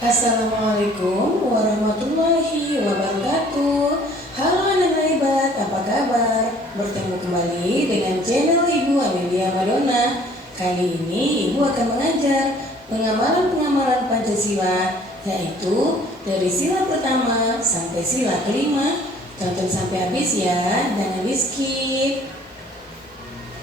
Assalamualaikum warahmatullahi wabarakatuh. Halo anak hebat, apa kabar? Bertemu kembali dengan channel Ibu Amelia Madonna. Kali ini Ibu akan mengajar pengamalan Pancasila, yaitu dari sila pertama sampai sila kelima. Tonton sampai habis ya, jangan di skip.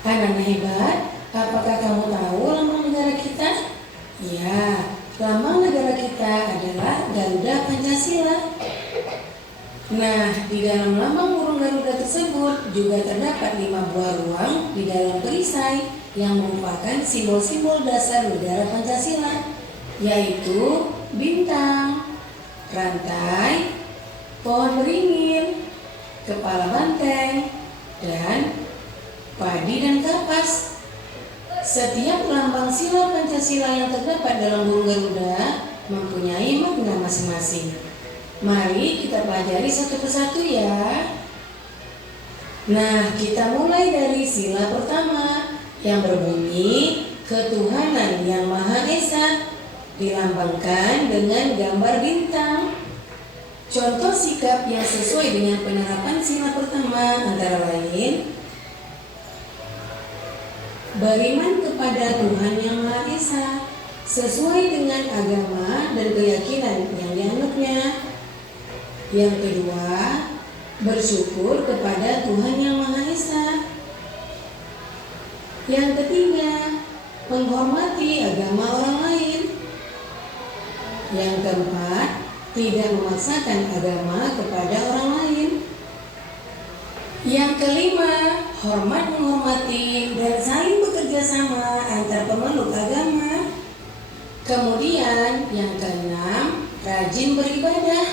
Anak hebat, apakah kamu tahu lambang negara kita? Ya, lambang negara kita adalah Garuda Pancasila. Nah, di dalam lambang burung Garuda tersebut juga terdapat 5 buah ruang di dalam perisai yang merupakan simbol-simbol dasar negara Pancasila, yaitu bintang, rantai, pohon beringin, kepala banteng, dan padi dan kapas. Setiap lambang sila Pancasila yang terdapat dalam burung Garuda mempunyai makna masing-masing. Mari kita pelajari satu persatu ya. Nah, kita mulai dari sila pertama yang berbunyi ketuhanan yang Maha Esa, dilambangkan dengan gambar bintang. Contoh sikap yang sesuai dengan penerapan sila pertama antara lain beriman kepada Tuhan Yang Maha Esa sesuai dengan agama dan keyakinan yang dianutnya. Yang kedua, bersyukur kepada Tuhan Yang Maha Esa. Yang ketiga, menghormati agama orang lain. Yang keempat, tidak memaksakan agama kepada orang lain. Yang kelima, hormat menghormati dan saling bekerja sama antar pemeluk agama. Kemudian yang keenam, rajin beribadah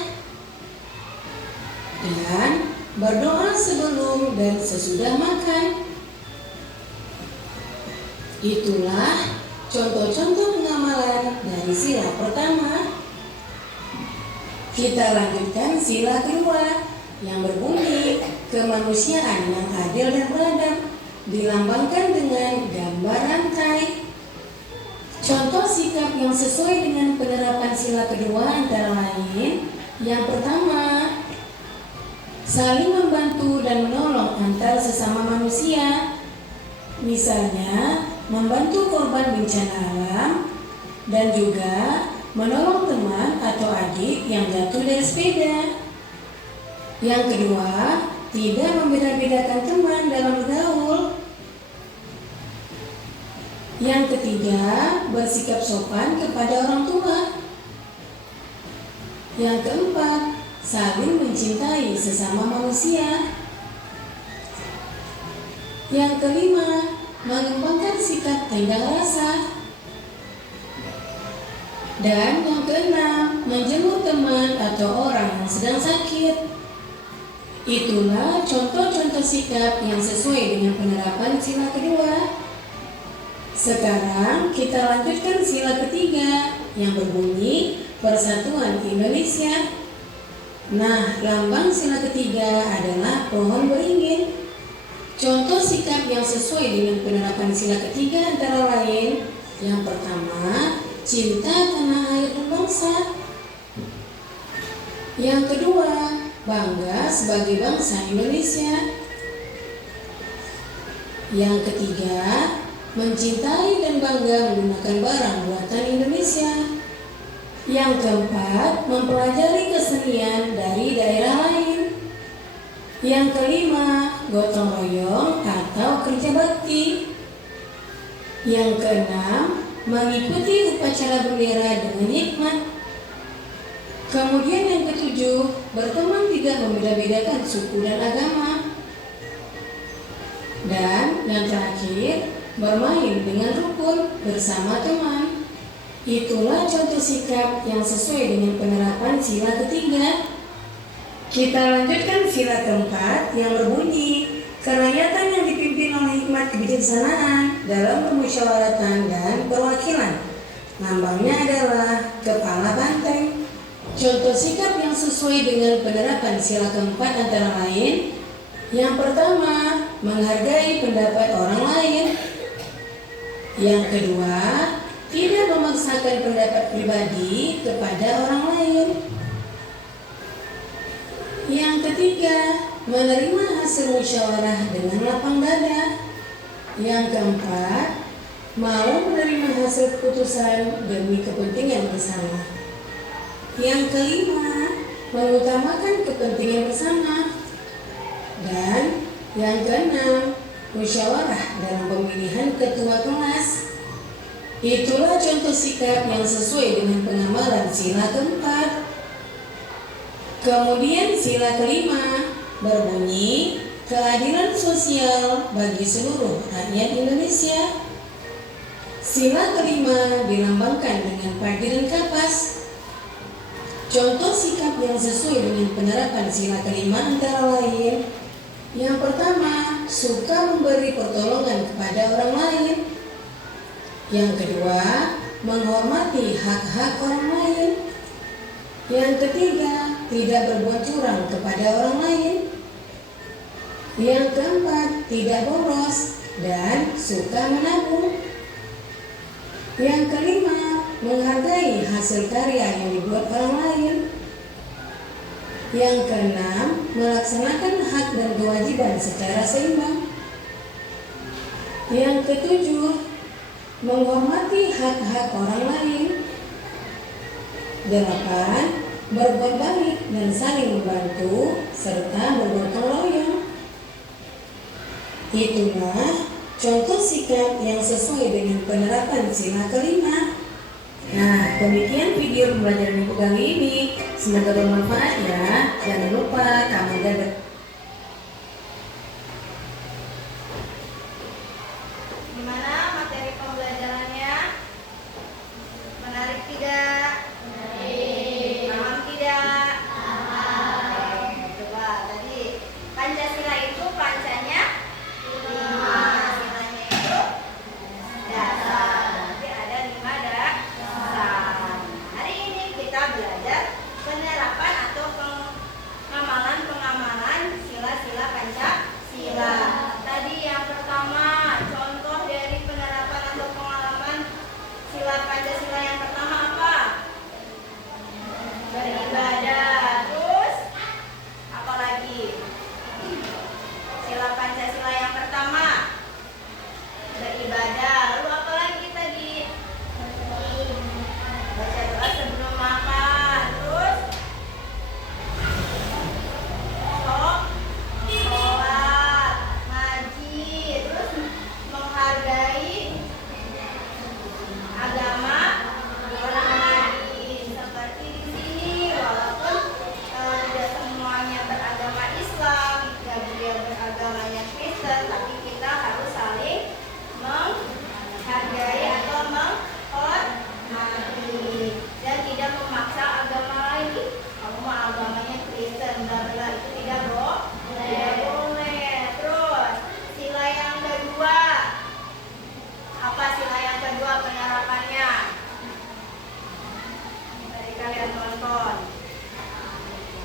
dan berdoa sebelum dan sesudah makan. Itulah contoh-contoh pengamalan dari sila pertama. Kita lanjutkan sila kedua yang berbunyi kemanusiaan yang adil dan beradab, dilambangkan dengan gambar rantai. Contoh sikap yang sesuai dengan penerapan sila kedua antara lain, yang pertama, saling membantu dan menolong antar sesama manusia. Misalnya, membantu korban bencana alam dan juga menolong teman atau adik yang jatuh dari sepeda. Yang kedua, tidak membeda-bedakan teman dalam bergaul. Yang ketiga, bersikap sopan kepada orang tua. Yang keempat, saling mencintai sesama manusia. Yang kelima, mengembangkan sikap tenggang rasa. Dan yang keenam, menjenguk teman atau orang yang sedang sakit. Itulah contoh-contoh sikap yang sesuai dengan penerapan sila kedua. Sekarang kita lanjutkan sila ketiga yang berbunyi Persatuan Indonesia. Nah, lambang sila ketiga adalah pohon beringin. Contoh sikap yang sesuai dengan penerapan sila ketiga antara lain, yang pertama, cinta tanah air dan bangsa. Yang kedua, bangga sebagai bangsa Indonesia. Yang ketiga, mencintai dan bangga menggunakan barang buatan Indonesia. Yang keempat, mempelajari kesenian dari daerah lain. Yang kelima, gotong royong atau kerja bakti. Yang keenam, mengikuti upacara bendera dengan hikmat. Kemudian yang ketujuh, berteman tidak membeda-bedakan suku dan agama. Dan yang terakhir, bermain dengan rukun bersama teman. Itulah contoh sikap yang sesuai dengan penerapan sila ketiga. Kita lanjutkan sila keempat yang berbunyi kerakyatan yang dipimpin oleh hikmat kebijaksanaan dalam permusyawaratan dan perwakilan. Lambangnya adalah kepala banteng. Contoh sikap yang sesuai dengan penerapan sila keempat antara lain, yang pertama, menghargai pendapat orang lain. Yang kedua, tidak memaksa memaksakan pendapat pribadi kepada orang lain. Yang ketiga, menerima hasil musyawarah dengan lapang dada. Yang keempat, mau menerima hasil keputusan demi kepentingan bersama. Yang kelima, mengutamakan kepentingan bersama. Dan yang keenam, musyawarah dalam pemilihan ketua kelas. Itulah contoh sikap yang sesuai dengan pengamalan sila keempat. Kemudian sila kelima berbunyi keadilan sosial bagi seluruh rakyat Indonesia. Sila kelima dilambangkan dengan padi dan kapas. Contoh sikap yang sesuai dengan penerapan sila kelima antara lain: yang pertama, suka memberi pertolongan kepada orang lain. Yang kedua, menghormati hak-hak orang lain. Yang ketiga, tidak berbuat curang kepada orang lain. Yang keempat, tidak boros dan suka menabung. Yang kelima, menghargai hasil karya yang dibuat orang lain. Yang keenam, melaksanakan hak dan kewajiban secara seimbang. Yang ketujuh, menghormati hak-hak orang lain. 8. Berbuat baik dan saling membantu serta bergotong royong. Itulah contoh sikap yang sesuai dengan penerapan sila kelima. Nah, demikian video pembelajaran Ibu kali ini. Semoga bermanfaat ya. Jangan lupa comment dan Gimana materi pembelajarannya? Menarik tidak? Paham tidak? Coba tadi Pancasila itu pancanya 5, silanya itu dasar. Nanti ada 5 dasar. Hari ini kita belajar penerapan atau pengamalan sila-sila Pancasila. Tadi yang pertama, contoh dari penerapan atau pengalaman sila Pancasila yang pertama apa? Beribadah. Terus apa lagi? Sila Pancasila yang pertama beribadah. Lalu apa lagi tadi? Baca doa sebelum makan. Terus sholat, ngaji, terus menghargai agama orang lain. Seperti di sini, walaupun tidak semuanya beragama Islam, tidak dia beragamanya Kristen, tapi kita harus saling menghargai atau menghormati dan tidak memaksa agama lain. Kamu mau agamanya Kristen, bla itu tidak boleh. Terus sila yang kedua, apa sila yang kedua penerapannya? Dari kalian tonton.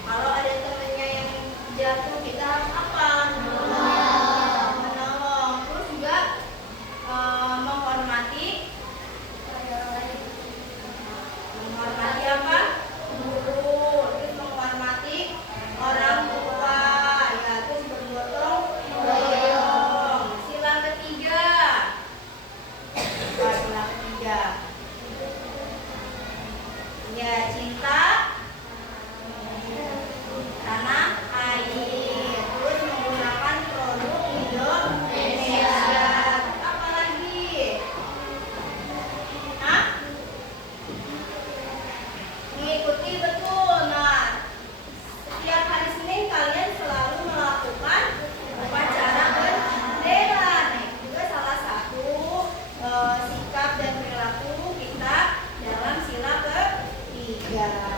Kalau ada temennya yang jatuh, kita harus apa? Menolong. Terus juga menghormati apa? Guru. Terus menghormati orang tua. Ya, terus bergotong royong. Sila ketiga. Sila ketiga. Ya, cinta tanah air. Terus menggunakan produk Indonesia. Apa lagi? Hah? Mengikuti betul. Nah, setiap hari Senin kalian selalu melakukan upacara bendera. Nah, itu juga salah satu sikap dan perilaku kita dalam sila ketiga.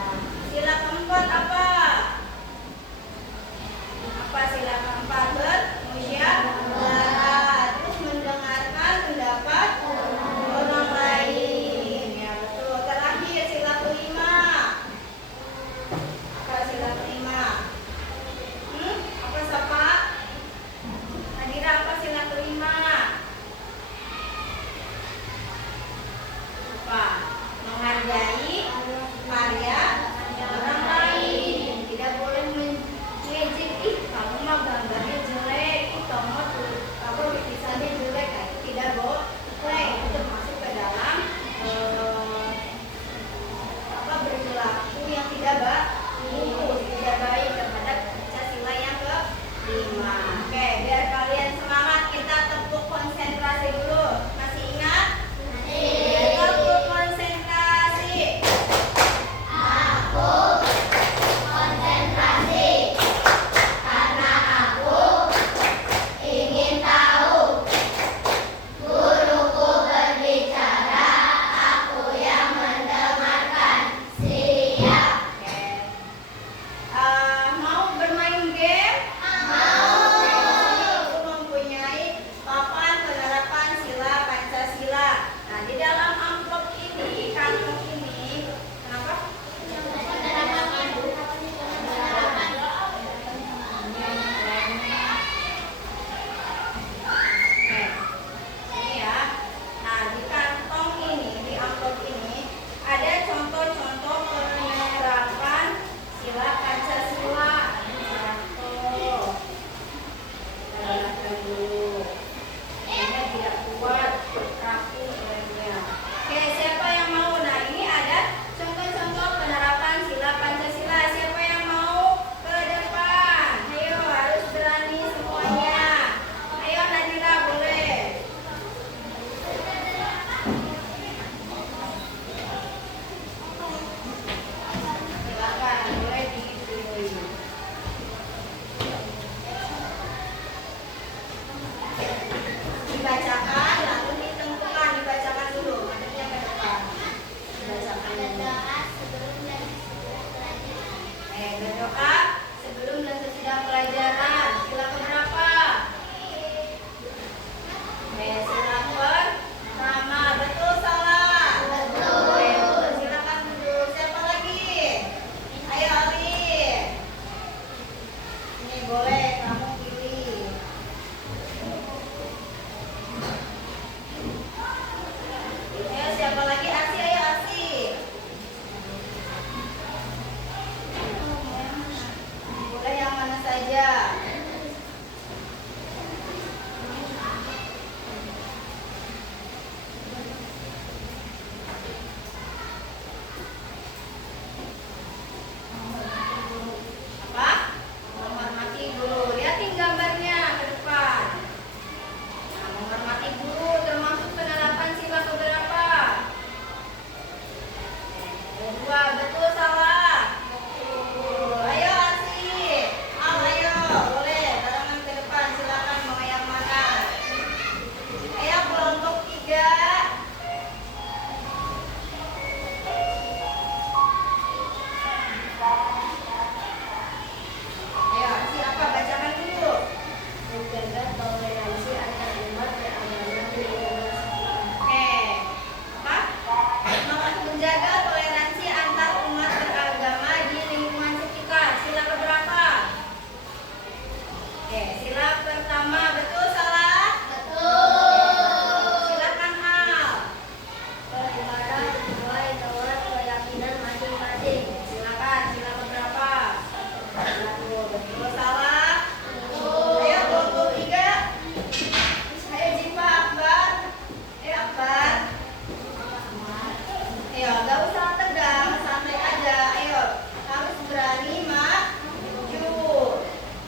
Ayo, gak usah tegang, santai aja. Ayo, harus berani maju.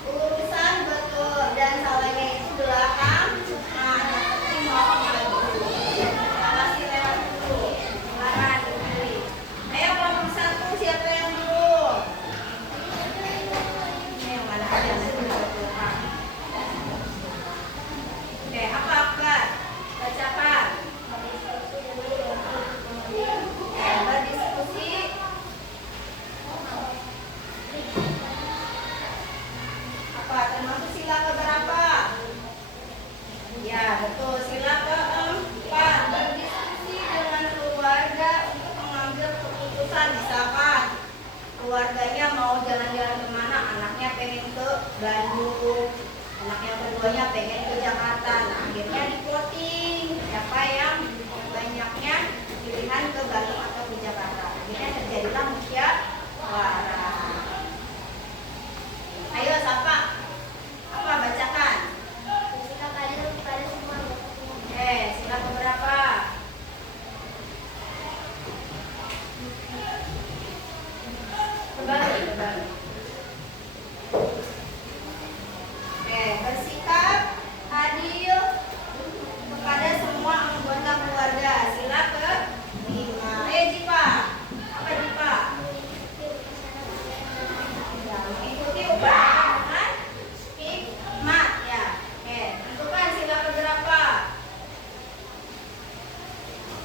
Urusan betul dan salahnya itu belakang. Nah, yang penting mau maju. Kasih lewat dulu. Laran dulu. Ayo kelompok 1 siapa yang dulu? Ini yang mana aja nanti belakang. Oke, apa? Bacakan. Berdiskusi. Apa? Termasuk sila keberapa? Ya, betul. Sila keempat. Berdiskusi dengan keluarga untuk mengambil keputusan. Misalkan keluarganya mau jalan-jalan kemana, anaknya pengen ke Bandung, anak yang keduanya pengen ke Jakarta. Nah, akhirnya di voting siapa yang banyaknya pilihan ke Bandung atau ke Jakarta. Akhirnya terjadilah musyawarah. Ayo siapa? Apa bacakan? Sila adil pada semua. Sila keberapa? Kembali. Bersikap adil kepada semua anggota keluarga. Sila ke-5. Jipa. Apa Jipa? Ya, mengikuti upacara hikmat ya. Tentukan sila keberapa?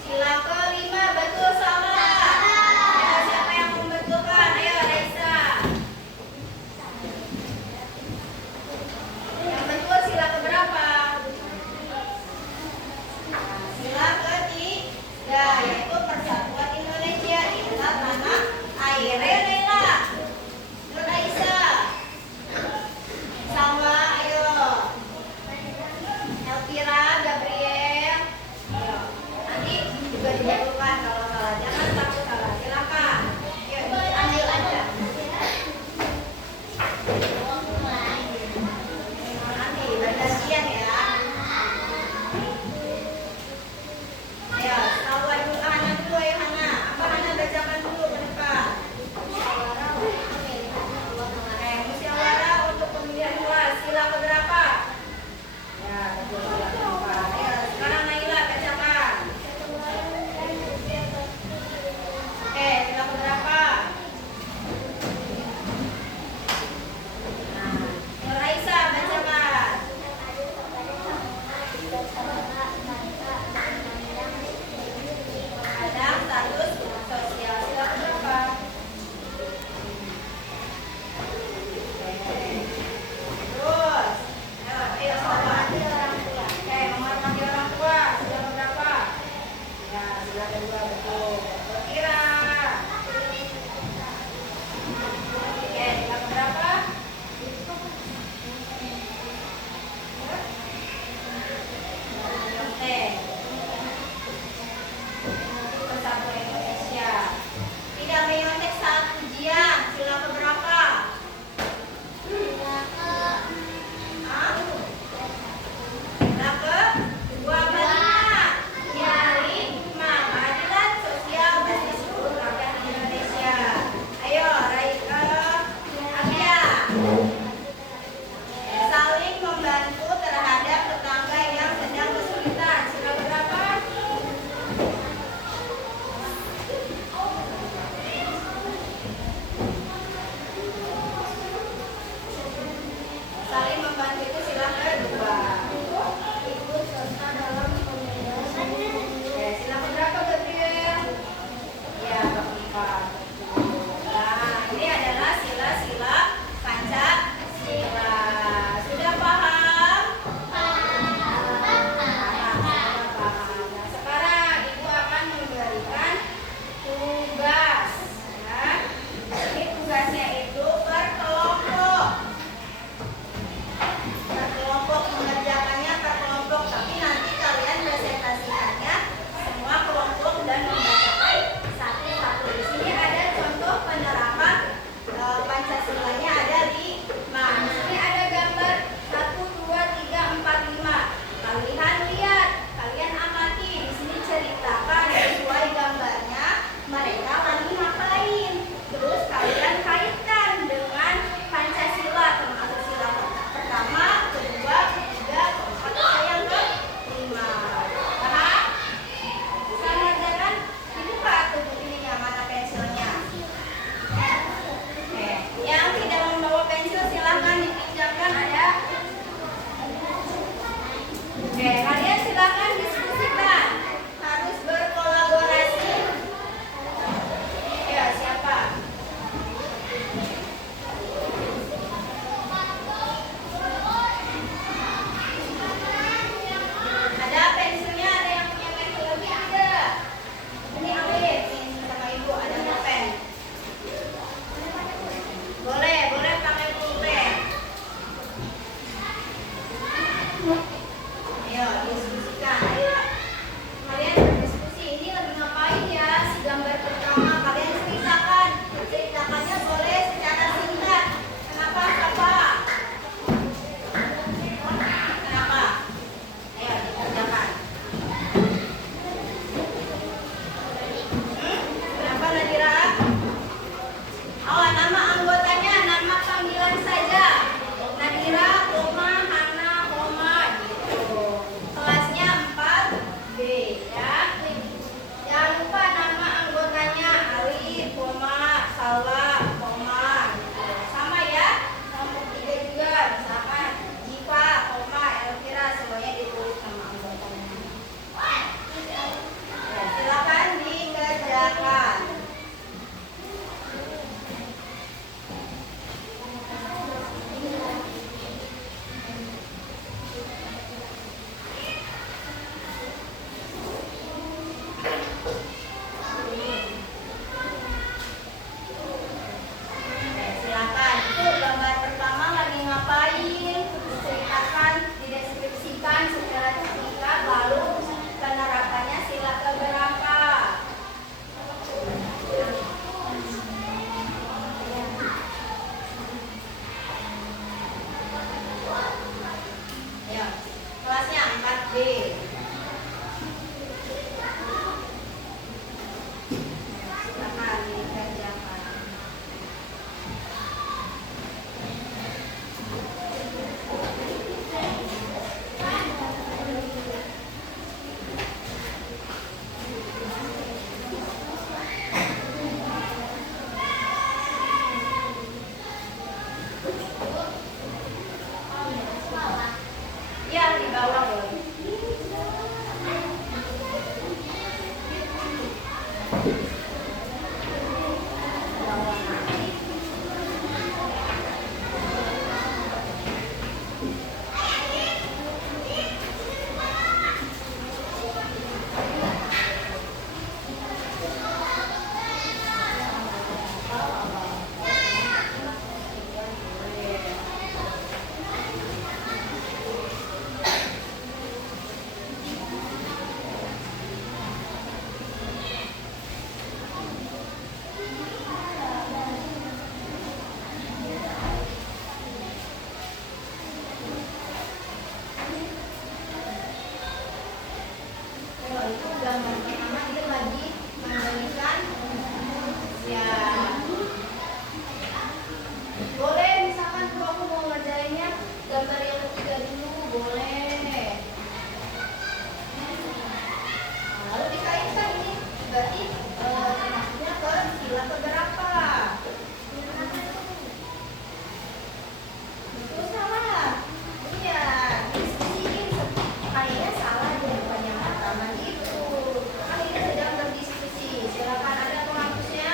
Sila ke-5. Betul salah? Ya, siapa yang membetulkan? Ayo Raisa. Yang betul sila keberapa? Sila ke-3, yaitu persatuan Indonesia di atas tanah air. Rela, Nur Raisa, Salwa, ayo. Elvira, Gabriel, ayo. Nanti juga dibetulkan kalau salah. Jangan takut salah. Silakan. Yuk, ambil aja. Nanti bergantian ya. Ayo, Salwa dulu, Hana dulu, ayo Hana. Apa Hana bacakan dulu ke depan? Musyawarah untuk pemilihan kelas. Sila keberapa? Ya, betul sila keempat. Ayo, sekarang Naila bacakan. Sila keberapa? Nah, Nur Raisa bacakan. Ada status sosial. Sila keberapa? Terus, ayo menghormati orang tua. Menghormati orang tua. Sila keberapa? Ya, sila kedua betul. Kira. Sila keberapa? Bersatu Indonesia. Tidak menyontek saat ujian. Sila keberapa? Sila ke-2 nyari keadilan sosial bagi seluruh rakyat Indonesia. Ayo, Raika, Agia. Saling membantu terhadap tetangga yang sedang kesulitan. Sila Kalau itu gambar pertama dia lagi memberikan ya boleh misalkan kalau aku mau ngerjainnya gambar yang ketiga dulu boleh. Nah, lalu dikaitkan ini berarti maksudnya ke sila keberapa? Itu salah. Iya, diskusiin kayaknya salah jawabannya pertama itu. Kan ini sedang berdiskusi. Silakan ada penghapusnya.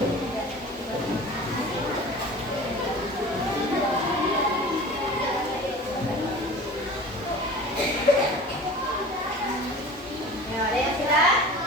Ya, ada yang sudah?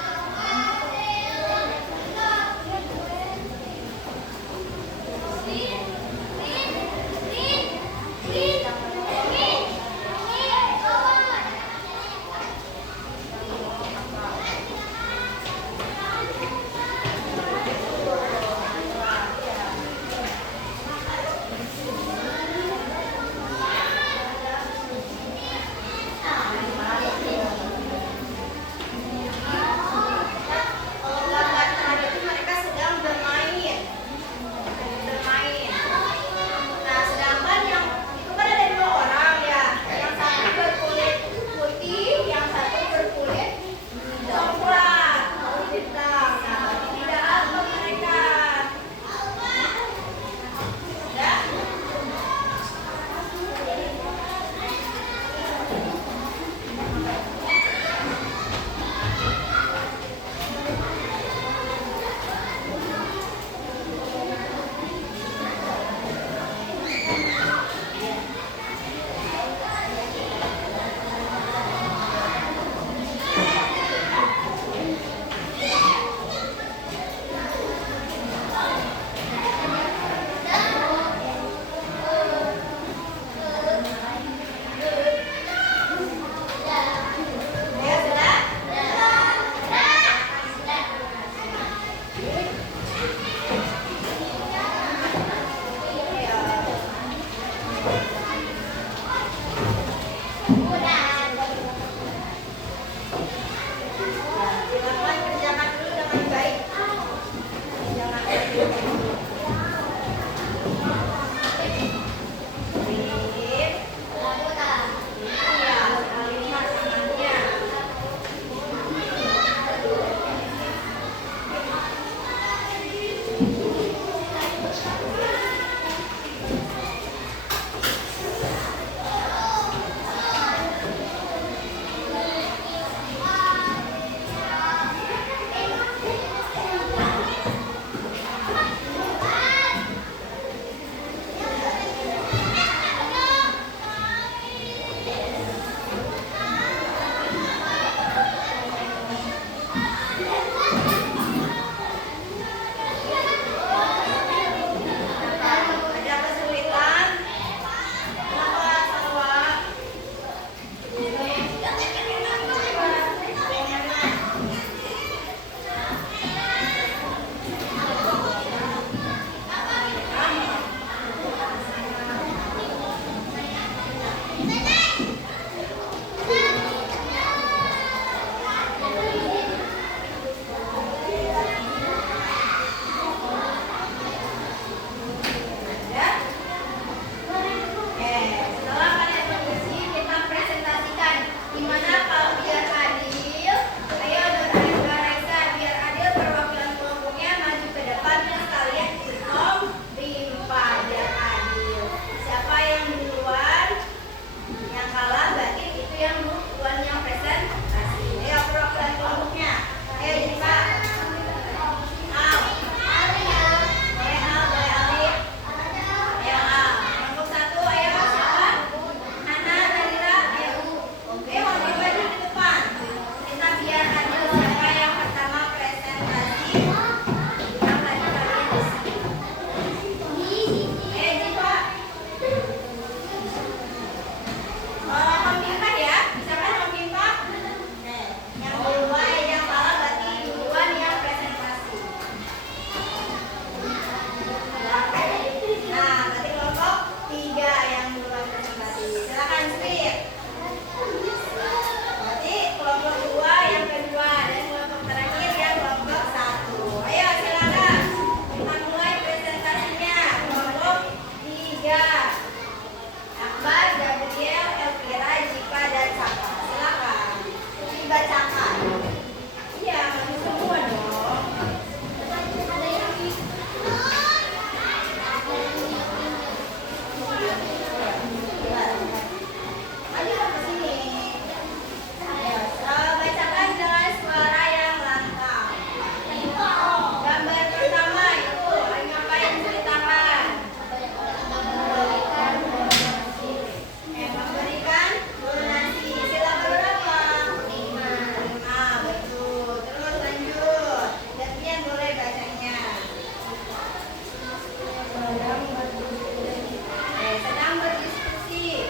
Sedang berdiskusi.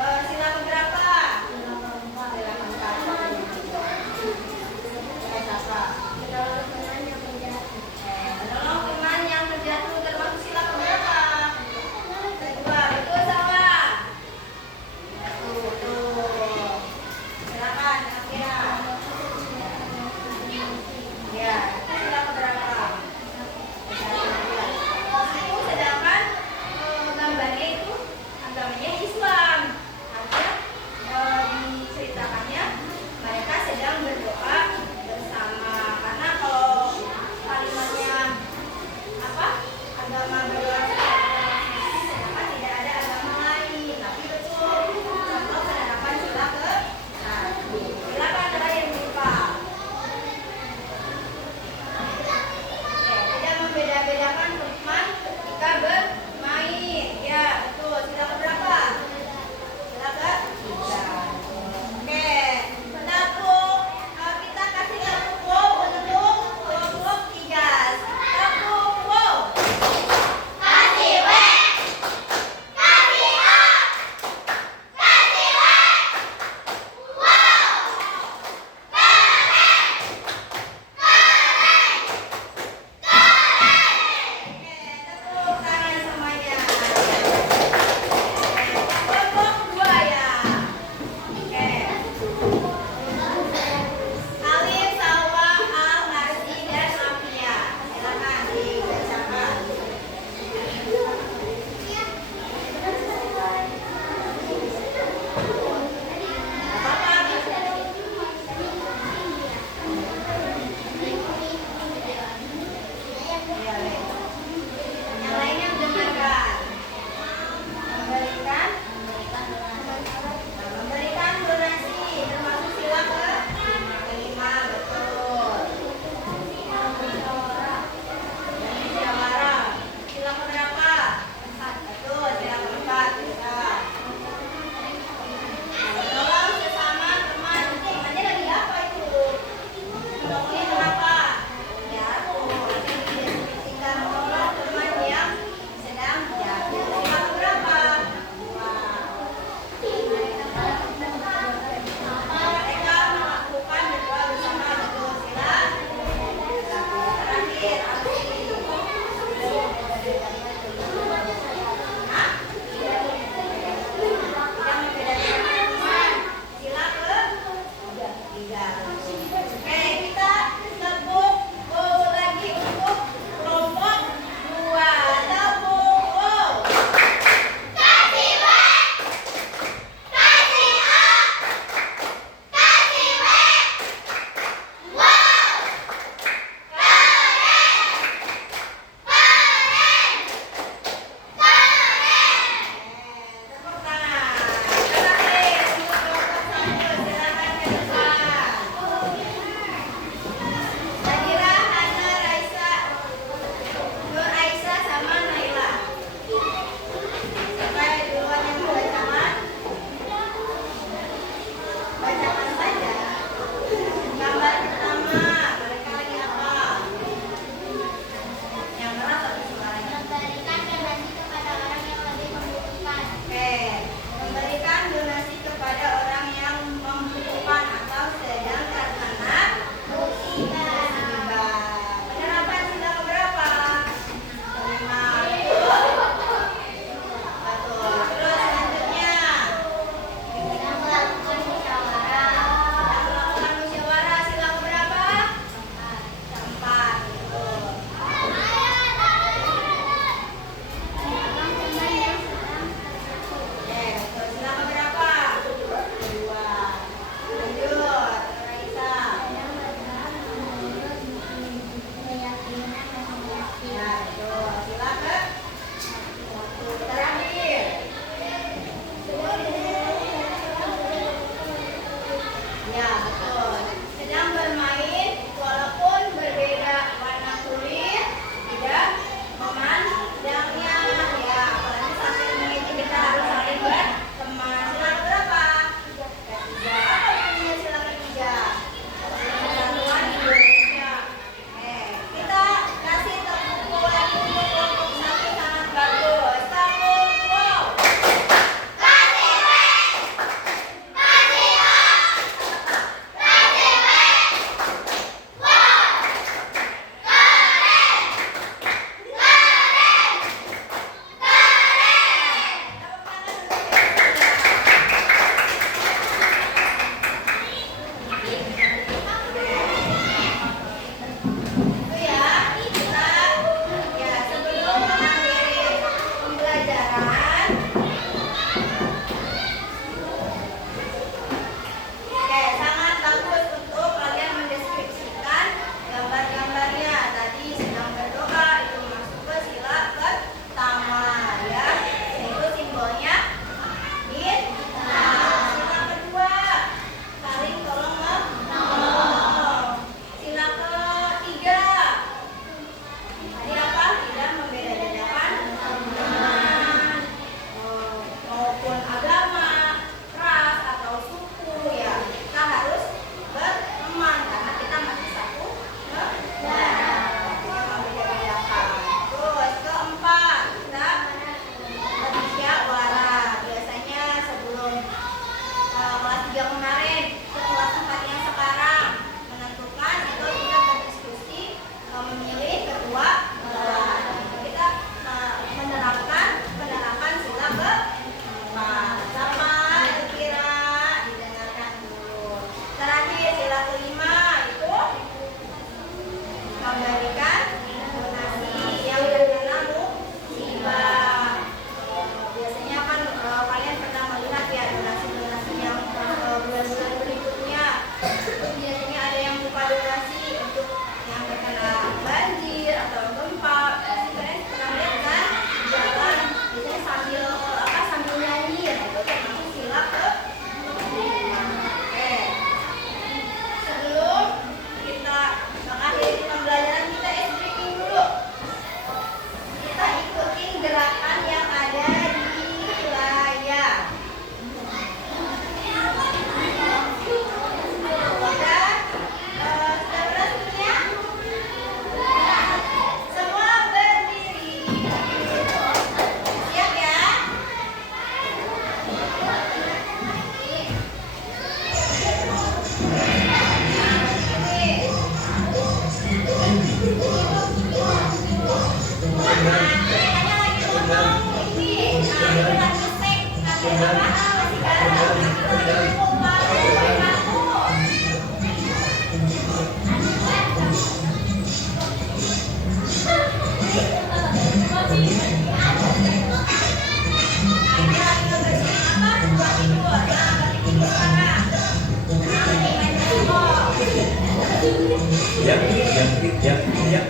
Sila keberapa? Sila keempat. Siapa? Menolong teman yang terjatuh termasuk sila keberapa? Kedua. Betul salah? Betul. Silakan, kira-kira. Ya, sila keberapa? Sedangkan Ya, ya.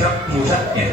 Rất mua sách nha.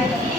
baik.